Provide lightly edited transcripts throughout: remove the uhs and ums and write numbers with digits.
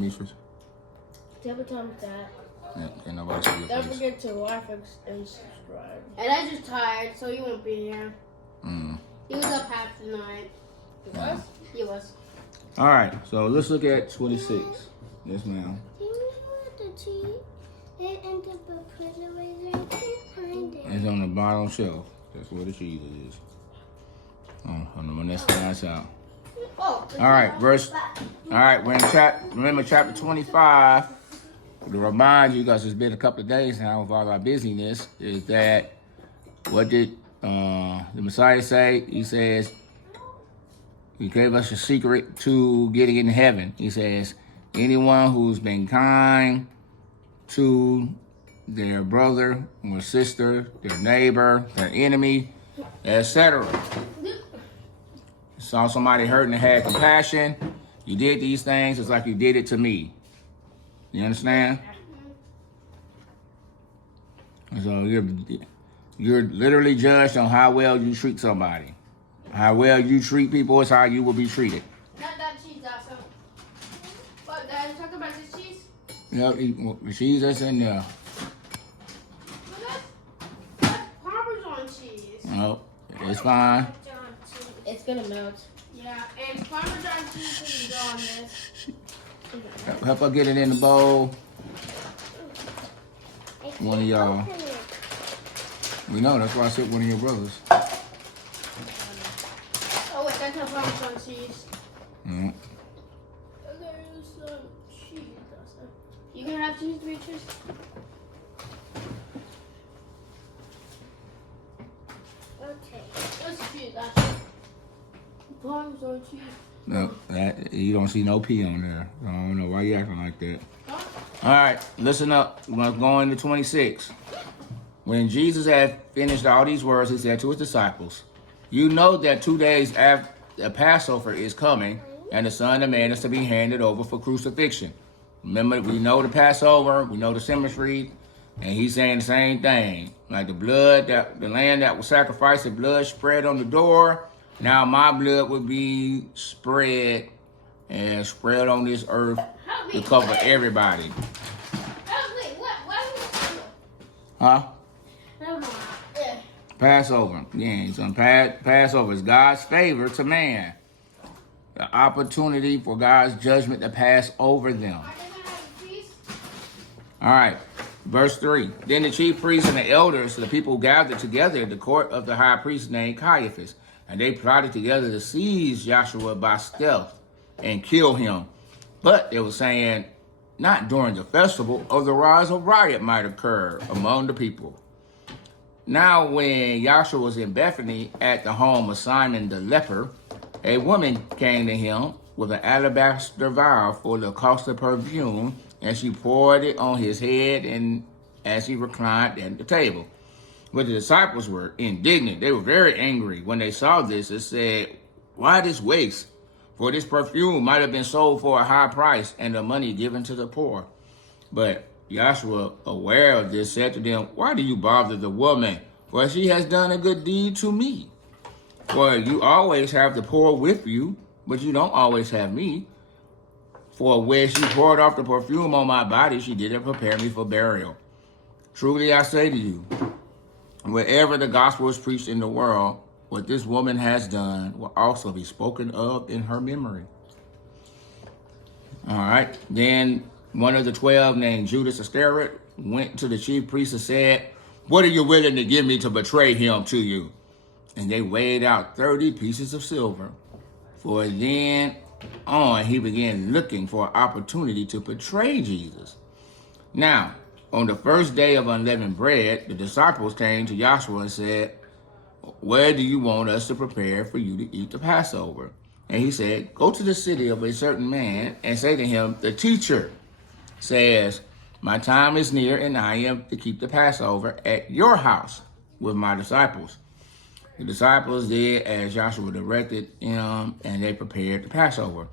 Demetrius? Table time with that. Ain't nobody see your Don't face. forget to like and subscribe. And I just tired, so he won't be here. He was up half the night. He was? He was. All right, so let's look at 26. Yes, ma'am. Do you want the cheese? It ended up a refrigerator. I can't find it. It's on the bottom shelf. That's where the cheese is. On the next slides out. Oh. All right, verse. All right, we're in remember chapter 25. To remind you, because it's been a couple of days now with all our busyness, is that what did the Messiah say? He says, he gave us a secret to getting into heaven. He says, anyone who's been kind to their brother or sister, their neighbor, their enemy, etc. Saw somebody hurting and had compassion. You did these things, it's like you did it to me. You understand? So you're literally judged on how well you treat somebody. How well you treat people is how you will be treated. Not that cheese, also. What, Dad, talk about this cheese? Yep, the cheese that's in there. Well, that's Parmesan cheese. No, it's fine. It's gonna melt. Yeah, and Parmesan cheese is on this. Help her get it in the bowl. One of y'all. We know, that's why I said one of your brothers. Oh, wait, that's not Parmesan cheese. Mm. There's some cheese also. You gonna have cheese, Demetrius? Okay. That's cheese, actually. Parmesan cheese. No, you don't see no P on there. I don't know why you acting like that. Huh? All right, listen up. We're going to go into 26. When Jesus had finished all these words, he said to his disciples, you know that 2 days after the Passover is coming, and the Son of Man is to be handed over for crucifixion. Remember, we know the Passover, we know the symmetry, and he's saying the same thing. Like the blood, the lamb that was sacrificed, the blood spread on the door. Now my blood would be spread and spread on this earth to cover everybody. Wait, what? Huh? Yeah. Passover. Yeah, so Passover is God's favor to man. The opportunity for God's judgment to pass over them. Are they gonna have cheese? All right, verse 3. Then the chief priests and the elders, the people gathered together at the court of the high priest named Caiaphas, and they plotted together to seize Joshua by stealth and kill him. But they were saying, not during the festival, otherwise a riot might occur among the people. Now when Joshua was in Bethany at the home of Simon the leper, a woman came to him with an alabaster vial full of costly perfume, and she poured it on his head and as he reclined at the table. But the disciples were indignant. They were very angry when they saw this. They said, why this waste? For this perfume might have been sold for a high price and the money given to the poor. But Joshua, aware of this, said to them, why do you bother the woman? For she has done a good deed to me. For you always have the poor with you, but you don't always have me. For when she poured off the perfume on my body, she didn't prepare me for burial. Truly I say to you, wherever the gospel is preached in the world, what this woman has done will also be spoken of in her memory. All right. Then one of the 12, named Judas Iscariot, went to the chief priests and said, what are you willing to give me to betray him to you? And they weighed out 30 pieces of silver. For then on, he began looking for an opportunity to betray Jesus. Now, on the first day of unleavened bread, the disciples came to Joshua and said, where do you want us to prepare for you to eat the Passover? And he said, go to the city of a certain man and say to him, the teacher says, my time is near and I am to keep the Passover at your house with my disciples. The disciples did as Joshua directed him, and they prepared the Passover.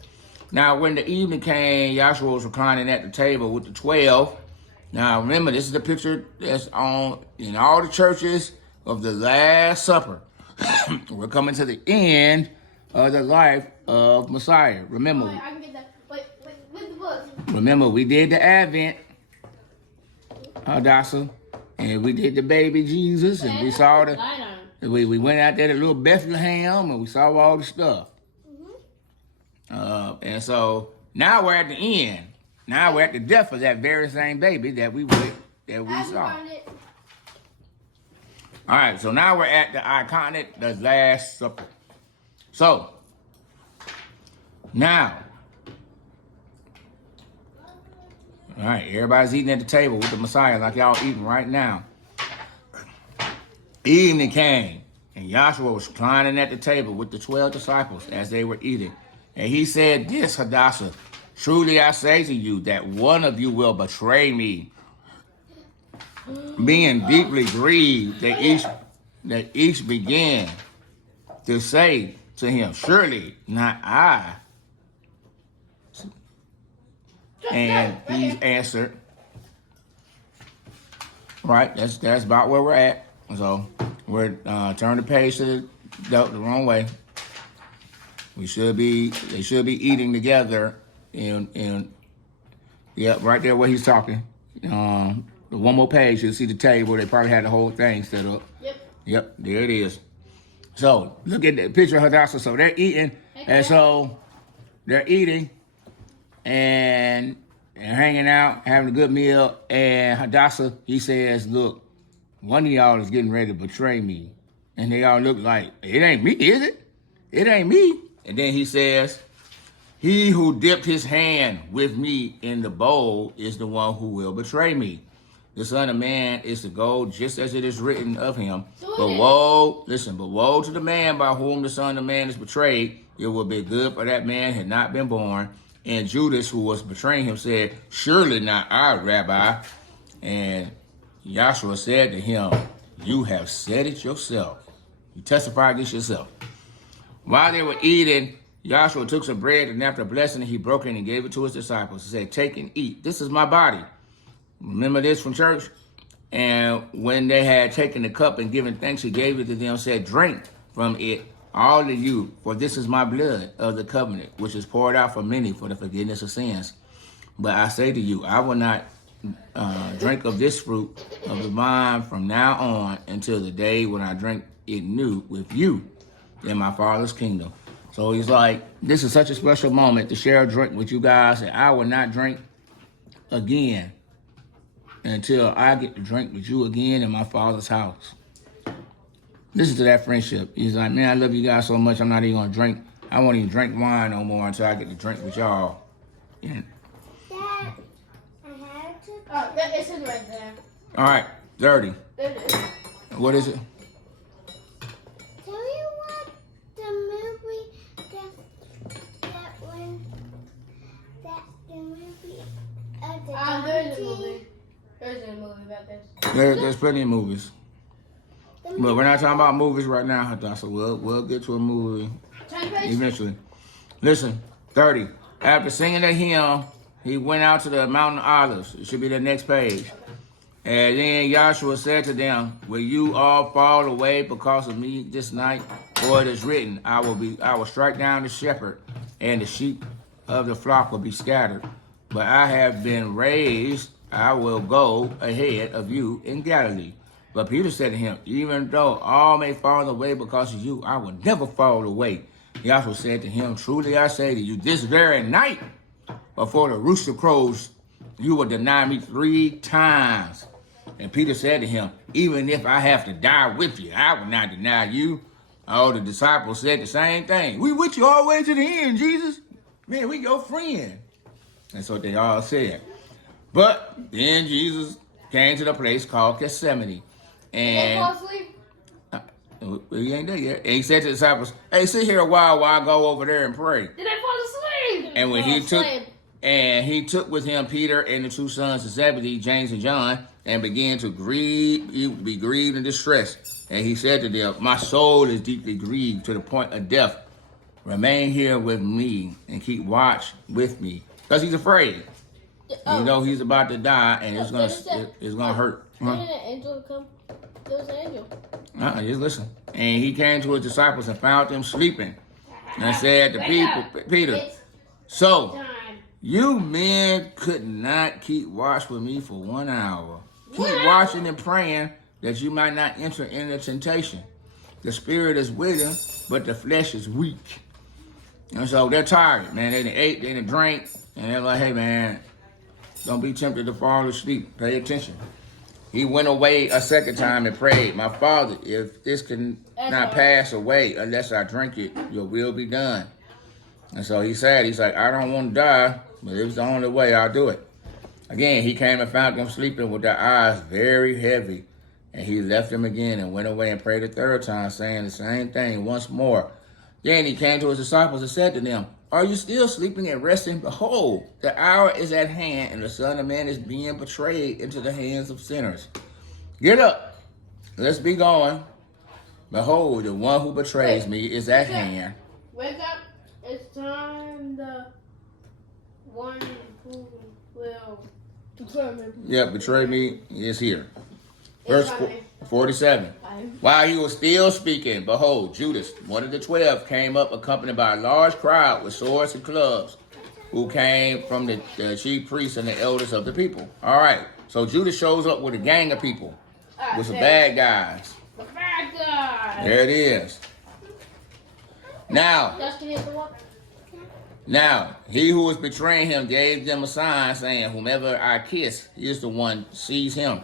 Now, when the evening came, Joshua was reclining at the table with the 12. Now, remember, this is the picture that's on in all the churches of the Last Supper. We're coming to the end of the life of Messiah. Remember. Wait, I can get that. Wait, with the book. remember we did the Advent, Hadassah, and we did the baby Jesus, and we saw the. Light on. We went out there to little Bethlehem, and we saw all the stuff. And so now we're at the end. Now we're at the death of that very same baby that we saw. Find it. All right, so now we're at the iconic, the Last Supper. So, now, all right, everybody's eating at the table with the Messiah like y'all eating right now. Evening came, and Yahshua was reclining at the table with the 12 disciples as they were eating. And he said this, Hadassah, truly I say to you that one of you will betray me. Being deeply grieved, they each began to say to him, surely not I. And he answered, right, that's about where we're at. So we're turn the page to the wrong way. They should be eating together in right there where he's talking. The one more page, you'll see the table. They probably had the whole thing set up. Yep, there it is. So look at the picture of Hadassah. So they're eating, and so they're eating and hanging out, having a good meal. And Hadassah, he says, look, one of y'all is getting ready to betray me. And they all look like, it ain't me, is it? It ain't me. And then he says, he who dipped his hand with me in the bowl is the one who will betray me. The Son of Man is to go just as it is written of him. But woe to the man by whom the Son of Man is betrayed. It would be good for that man had not been born. And Judas, who was betraying him, said, surely not I, Rabbi. And Yahshua said to him, you have said it yourself. You testified this yourself. While they were eating, Yahshua took some bread, and after blessing it, he broke it and gave it to his disciples. He said, take and eat. This is my body. Remember this from church? And when they had taken the cup and given thanks, he gave it to them, said, drink from it, all of you, for this is my blood of the covenant, which is poured out for many for the forgiveness of sins. But I say to you, I will not drink of this fruit of the vine from now on until the day when I drink it new with you in my Father's kingdom. So he's like, this is such a special moment to share a drink with you guys, and I will not drink again until I get to drink with you again in my Father's house. Listen to that friendship. He's like, man, I love you guys so much, I'm not even going to drink. I won't even drink wine no more until I get to drink with y'all. Yeah. Dad, I have to. Oh, it says right there. All right, 30. There it is. What is it? Tell me what the movie There's a movie. There's a movie about this. There's plenty of movies. But we're not talking about movies right now, Hadassah. We'll get to a movie eventually. Listen, 30. After singing a hymn, he went out to the Mountain of Olives. It should be the next page. And then Yahshua said to them, will you all fall away because of me this night? For it is written, I will strike down the shepherd, and the sheep of the flock will be scattered. But I have been raised, I will go ahead of you in Galilee. But Peter said to him, even though all may fall away because of you, I will never fall away. Yahshua said to him, truly I say to you, this very night, before the rooster crows, you will deny me 3 times. And Peter said to him, even if I have to die with you, I will not deny you. All the disciples said the same thing. We with you all the way to the end, Jesus. Man, we your friend. That's what they all said. But then Jesus came to the place called Gethsemane. They And fall asleep. we ain't there yet. And he said to the disciples, hey, sit here a while I go over there and pray. Did they fall asleep? And when he took with him Peter and the 2 sons of Zebedee, James and John, and began to be grieved and distressed. And he said to them, my soul is deeply grieved to the point of death. Remain here with me and keep watch with me. Because he's afraid. You know he's about to die and it's gonna hurt. Didn't an angel come? There was an angel. Just listen. And he came to his disciples and found them sleeping. And said to Peter, so You men could not keep watch with me for 1 hour. Keep watching and praying that you might not enter into temptation. The spirit is willing, but the flesh is weak. And so they're tired, man. They done ate, they done drank, and they're like, hey, man, don't be tempted to fall asleep. Pay attention. He went away a second time and prayed, my Father, if this can not pass away unless I drink it, your will be done. And so he said, he's like, I don't want to die, but if it's the only way, I'll do it. Again, he came and found them sleeping with their eyes very heavy. And he left them again and went away and prayed a third time, saying the same thing once more. Then he came to his disciples and said to them, are you still sleeping and resting? Behold, the hour is at hand, and the Son of Man is being betrayed into the hands of sinners. Get up. Let's be going. Behold, the one who betrays me is at hand. Wake up. It's time the one who will betray me. Yeah, betray me is here. Verse 47. While he was still speaking, behold, Judas, one of the 12, came up accompanied by a large crowd with swords and clubs, who came from the chief priests and the elders of the people. All right, so Judas shows up with a gang of people, with some bad guys. The bad guy. There it is. Now, he who was betraying him gave them a sign saying, whomever I kiss, he is the one, seize him.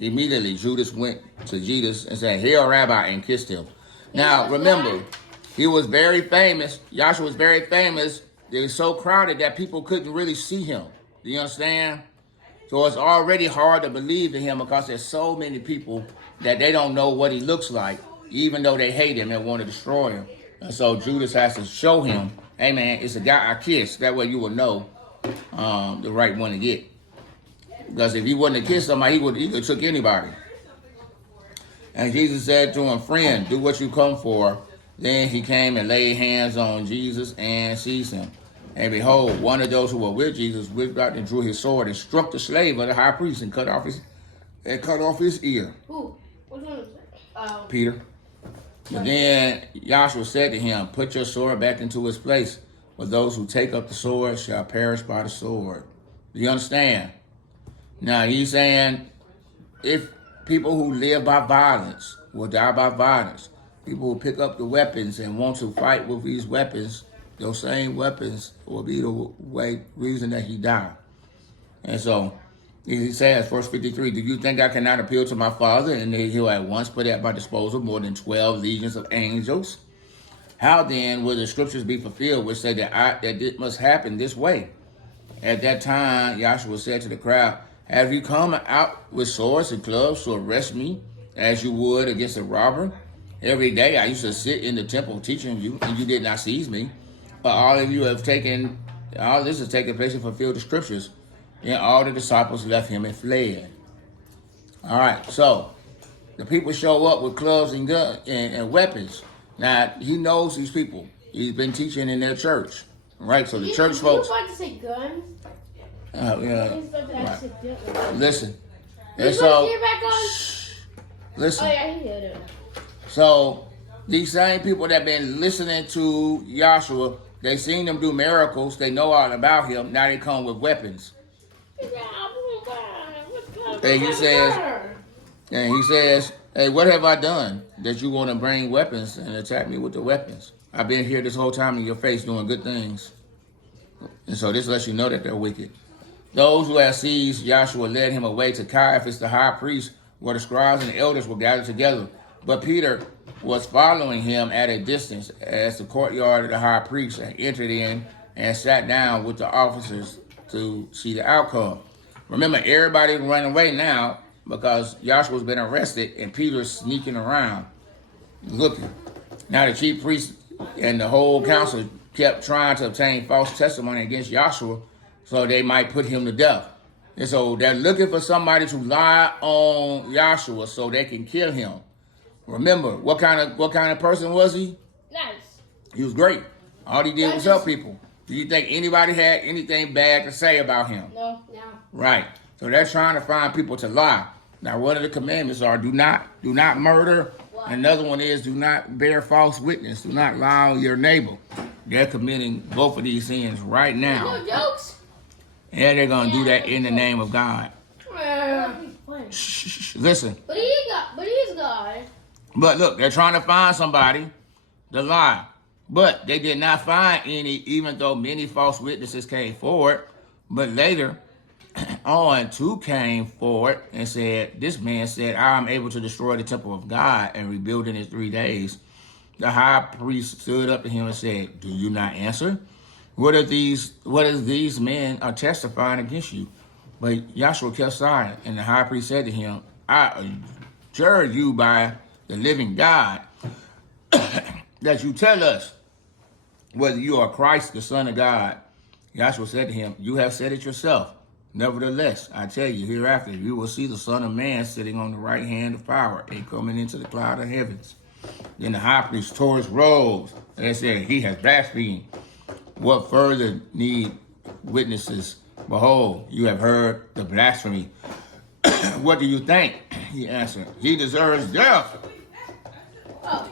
Immediately, Judas went to Jesus and said, Hail, Rabbi, and kissed him. Now, remember, he was very famous. Yahshua was very famous. It was so crowded that people couldn't really see him. Do you understand? So it's already hard to believe in him because there's so many people that they don't know what he looks like, even though they hate him and want to destroy him. And so Judas has to show him, hey, man, it's a guy I kissed. That way you will know the right one to get. Because if he wouldn't have kissed somebody, he could have took anybody. And Jesus said to him, friend, do what you come for. Then he came and laid hands on Jesus and seized him. And behold, one of those who were with Jesus whipped out and drew his sword and struck the slave of the high priest and cut off his ear. Who? Which one is that? Peter. But then Yahshua said to him, put your sword back into its place, for those who take up the sword shall perish by the sword. Do you understand? Now, he's saying if people who live by violence will die by violence, people who pick up the weapons and want to fight with these weapons, those same weapons will be the reason that he died. And so he says, verse 53, do you think I cannot appeal to my Father, and he'll at once put at my disposal more than 12 legions of angels? How then will the scriptures be fulfilled which say that it must happen this way? At that time, Yahshua said to the crowd, have you come out with swords and clubs to arrest me as you would against a robber? Every day I used to sit in the temple teaching you, and you did not seize me. But all this has taken place to fulfill the scriptures. And all the disciples left him and fled. All right, so the people show up with clubs and guns and weapons. Now, he knows these people. He's been teaching in their church. Right, so the church folks. You about to say guns? Right. Listen. And so, back on? Listen. Oh, yeah, he did it. So, these same people that been listening to Yahshua, they seen him do miracles. They know all about him. Now they come with weapons. And he says, hey, what have I done that you want to bring weapons and attack me with the weapons? I've been here this whole time in your face doing good things. And so this lets you know that they're wicked. Those who had seized Yahshua led him away to Caiaphas, the high priest, where the scribes and the elders were gathered together. But Peter was following him at a distance as the courtyard of the high priest and entered in and sat down with the officers to see the outcome. Remember, everybody running away now because Yahshua's been arrested and Peter's sneaking around looking. Now the chief priest and the whole council kept trying to obtain false testimony against Yahshua so they might put him to death. And so they're looking for somebody to lie on Yahshua so they can kill him. Remember, what kind of person was he? Nice. He was great. All he did was help people. Do you think anybody had anything bad to say about him? No. Right. So they're trying to find people to lie. Now, one of the commandments are do not murder. Wow. Another one is do not bear false witness. Do not lie on your neighbor. They're committing both of these sins right now. No jokes. And they're going to do that in the name of God. What? Shh. Listen. But he's God. But look, they're trying to find somebody to lie. But they did not find any, even though many false witnesses came forward. But later on, two came forward and said, this man said, I am able to destroy the temple of God and rebuild it in 3 days. The high priest stood up to him and said, do you not answer? What is these men are testifying against you? But Yahshua kept silent, and the high priest said to him, I adjure you by the living God that you tell us whether you are Christ, the Son of God. Yahshua said to him, you have said it yourself. Nevertheless, I tell you, hereafter you will see the Son of Man sitting on the right hand of power and coming into the cloud of heavens. Then the high priest tore his robes and said, he has blasphemed. What further need witnesses? Behold, you have heard the blasphemy. What do you think? He answered, he deserves death. Oh,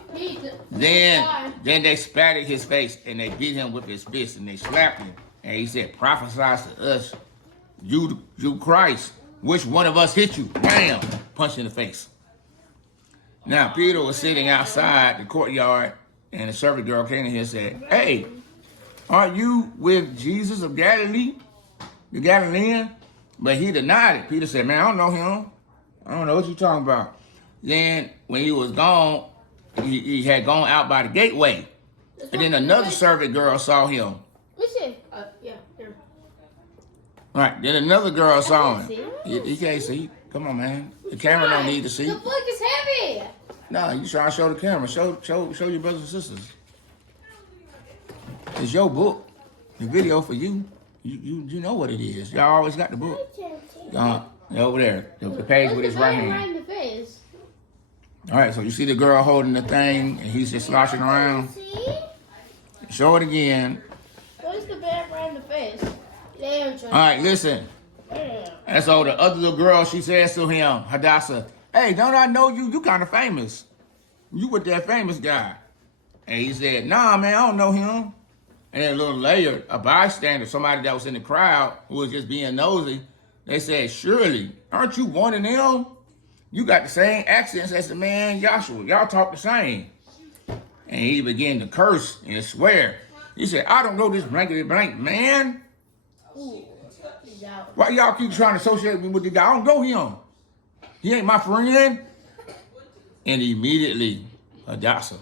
Then they spat in his face and they beat him with his fist and they slapped him. And he said, prophesy to us, you Christ, which one of us hit you? Bam! Punch in the face. Now Peter was sitting outside the courtyard and the servant girl came in here and said, hey, aren't you with Jesus of Galilee, the Galilean? But he denied it. Peter said, man, I don't know him. I don't know what you're talking about. Then when he was gone, he had gone out by the gateway. And then another servant girl saw him. Listen. Yeah, here. All right, then another girl saw him. He can't see. Come on, man. The camera don't need to see. The book is heavy. No, you trying to show the camera. Show your brothers and sisters. It's your book. The video for you. You know what it is. Y'all always got the book. Over there. The page with his right hand. Right in the face. All right, so you see the girl holding the thing and he's just sloshing around. Show it again. What's the bad right in the face? All right, listen. And so the other little girl, she says to him, Hadassah, hey, don't I know you? You kind of famous. You with that famous guy. And he said, nah, man, I don't know him. And then a little later, a bystander, somebody that was in the crowd who was just being nosy, they said, surely, aren't you one of them? You got the same accents as the man Yahshua. Y'all talk the same. And he began to curse and swear. He said, I don't know this blankety blank man. Why y'all keep trying to associate me with the guy? I don't know him. He ain't my friend. And immediately, Hadassah,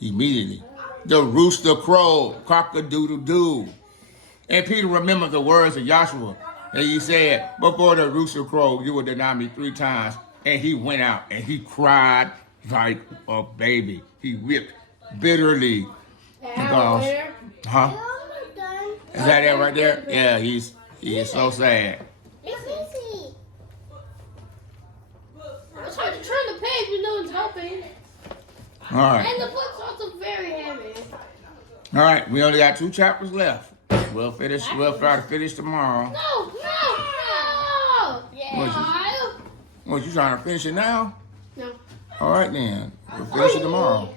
the rooster crowed, cock-a-doodle-doo. And Peter remembered the words of Yahshua. And he said, before the rooster crowed, you will deny me 3 times. And he went out and he cried like a baby. He wept bitterly. Because, huh? Is that it right there? Yeah, he is so sad. It's hard to turn the page when no one's helping. All right. And the book's also very heavy. All right, we only got 2 chapters left. We'll try to finish tomorrow. No. What, you trying to finish it now? No. All right, then. We'll finish it tomorrow.